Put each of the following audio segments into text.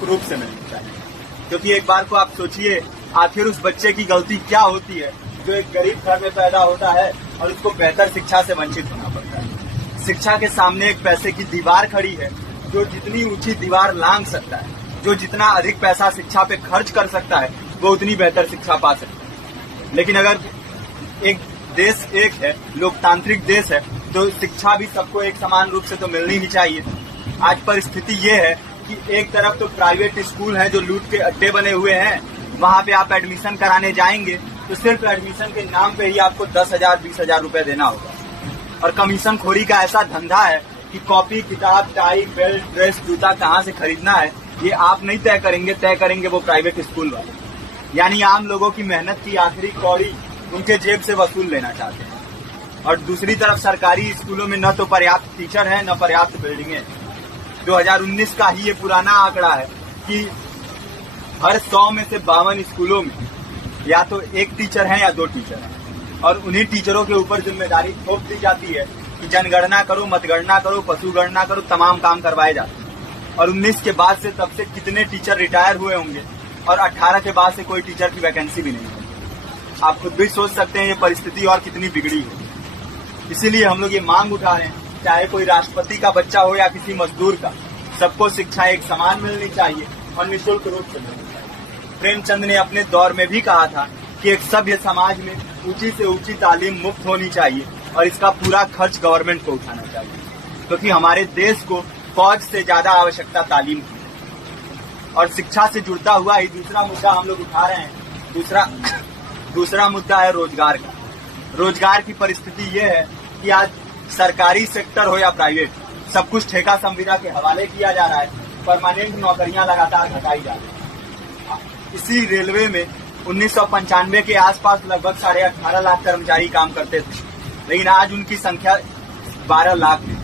निःशुल्क रूप से मिलनी चाहिए। क्योंकि एक बार को आप सोचिए, आखिर उस बच्चे की गलती क्या होती है जो एक गरीब घर में पैदा होता है और उसको बेहतर शिक्षा से वंचित होना पड़ता है। शिक्षा के सामने एक पैसे की दीवार खड़ी है, जो जितनी ऊंची दीवार लांघ सकता है, जो जितना अधिक पैसा शिक्षा पे खर्च कर सकता है, वो उतनी बेहतर शिक्षा पा सकता है। लेकिन अगर एक देश एक है, लोकतांत्रिक देश है, तो शिक्षा भी सबको एक समान रूप से तो मिलनी ही चाहिए। आज परिस्थिति ये है कि एक तरफ तो प्राइवेट स्कूल हैं जो लूट के अड्डे बने हुए हैं, वहां पे आप एडमिशन कराने जाएंगे तो सिर्फ एडमिशन के नाम पे ही आपको 10,000 20,000 रुपए देना होगा। और कमीशन खोरी का ऐसा धंधा है कि कॉपी, किताब, टाई, बेल्ट, ड्रेस, जूता कहाँ से खरीदना है ये आप नहीं तय करेंगे वो प्राइवेट स्कूल वाले। यानी आम लोगों की मेहनत की आखिरी कौड़ी उनके जेब से वसूल लेना चाहते हैं। और दूसरी तरफ सरकारी स्कूलों में न तो पर्याप्त टीचर है, न पर्याप्त बिल्डिंगें। 2019 का ही ये पुराना आंकड़ा है कि हर 100 में से 52 स्कूलों में या तो एक टीचर है या 2 टीचर हैं। और उन्हीं टीचरों के ऊपर जिम्मेदारी थोप दी जाती है कि जनगणना करो, मतगणना करो, पशुगणना करो, तमाम काम करवाए जाते हैं। और 19 के बाद से तब से कितने टीचर रिटायर हुए होंगे और 18 के बाद से कोई टीचर की वैकेंसी भी नहीं है। आप खुद भी सोच सकते हैं ये परिस्थिति और कितनी बिगड़ी है। इसीलिए हम लोग ये मांग उठा रहे हैं, चाहे कोई राष्ट्रपति का बच्चा हो या किसी मजदूर का, सबको शिक्षा एक समान मिलनी चाहिए और निःशुल्क रूप से मिलनी चाहिए। प्रेमचंद ने अपने दौर में भी कहा था कि एक सभ्य समाज में ऊंची से ऊंची तालीम मुफ्त होनी चाहिए और इसका पूरा खर्च गवर्नमेंट को उठाना चाहिए, क्योंकि हमारे देश को फौज से ज्यादा आवश्यकता तालीम की है। और शिक्षा से जुड़ता हुआ ही दूसरा मुद्दा हम लोग उठा रहे हैं। दूसरा मुद्दा है रोजगार का। रोजगार की परिस्थिति ये है कि आज सरकारी सेक्टर हो या प्राइवेट, सब कुछ ठेका संविदा के हवाले किया जा रहा है। परमानेंट नौकरियां लगातार घटाई जा रही है। इसी रेलवे में 1995 के आसपास लगभग 18.5 लाख कर्मचारी काम करते थे, लेकिन आज उनकी संख्या 12 लाख है।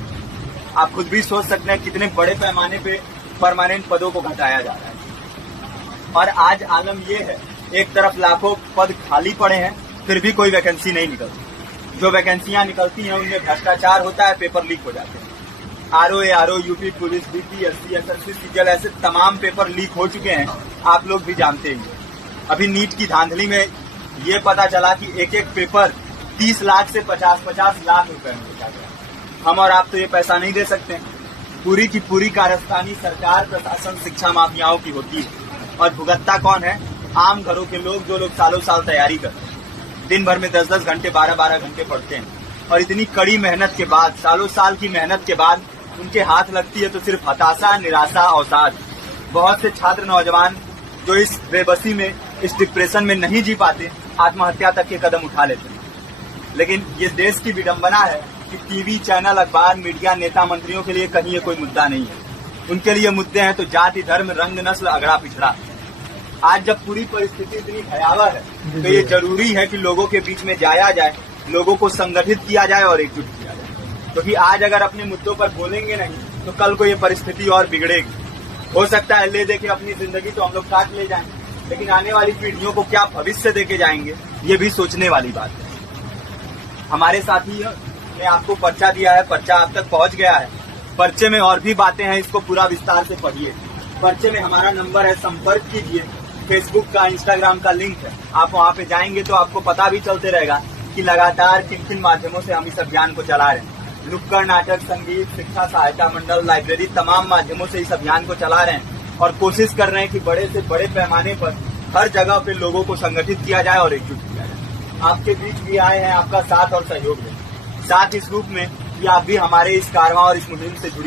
आप खुद भी सोच सकते हैं कितने बड़े पैमाने पे परमानेंट पदों को घटाया जा रहा है। और आज आलम ये है, एक तरफ लाखों पद खाली पड़े हैं, फिर भी कोई वैकेंसी नहीं निकलती। जो वैकेंसियां निकलती हैं उनमें भ्रष्टाचार होता है, पेपर लीक हो जाते हैं। RO, UP police, BPSC, SSC, CGL, ऐसे तमाम पेपर लीक हो चुके हैं, आप लोग भी जानते ही हैं। अभी नीट की धांधली में ये पता चला कि एक एक पेपर 30 लाख से 50-50 लाख रुपए में बेचा गया। हम और आप तो ये पैसा नहीं दे सकते। पूरी की पूरी कारस्तानी सरकार, प्रशासन, शिक्षा माफियाओं की होती है। और भुगतता कौन है? आम घरों के लोग, जो लोग सालों साल तैयारी करते हैं, दिन भर में 10-10 घंटे, 12-12 घंटे पढ़ते हैं। और इतनी कड़ी मेहनत के बाद, सालों साल की मेहनत के बाद उनके हाथ लगती है तो सिर्फ हताशा, निराशा, अवसाद। बहुत से छात्र नौजवान जो इस बेबसी में, इस डिप्रेशन में नहीं जी पाते, आत्महत्या तक के कदम उठा लेते हैं। लेकिन ये देश की विडंबना है कि टीवी चैनल, अखबार, मीडिया, नेता, मंत्रियों के लिए कहीं ये कोई मुद्दा नहीं है। उनके लिए मुद्दे हैं तो जाति, धर्म, रंग, नस्ल, अगड़ा पिछड़ा। आज जब पूरी परिस्थिति इतनी भयावह है तो ये जरूरी है कि लोगों के बीच में जाया जाए, लोगों को संगठित किया जाए और एकजुट किया जाए। क्योंकि आज अगर अपने मुद्दों पर बोलेंगे नहीं तो कल को ये परिस्थिति और बिगड़ेगी। हो सकता है ले दे के अपनी जिंदगी तो हम लोग काट ले जाएं, लेकिन आने वाली पीढ़ियों को क्या भविष्य देके जाएंगे, ये भी सोचने वाली बात है। हमारे साथी ने आपको पर्चा दिया है, पर्चा आप तक पहुंच गया है। पर्चे में और भी बातें हैं, इसको पूरा विस्तार से पढ़िए। पर्चे में हमारा नंबर है, संपर्क कीजिए। फेसबुक का, इंस्टाग्राम का लिंक है, आप वहाँ पे जाएंगे तो आपको पता भी चलते रहेगा कि लगातार किन किन माध्यमों से हम इस अभियान को चला रहे हैं। नुक्कड़ नाटक, संगीत, शिक्षा सहायता मंडल, लाइब्रेरी, तमाम माध्यमों से इस अभियान को चला रहे हैं और कोशिश कर रहे हैं कि बड़े से बड़े पैमाने पर हर जगह पे लोगों को संगठित किया जाए और एकजुट किया जाए। आपके बीच भी आए हैं, आपका साथ और सहयोग है। साथ इस रूप में कि आप भी हमारे इस कारवां और इस मुहिम से जुड़िए।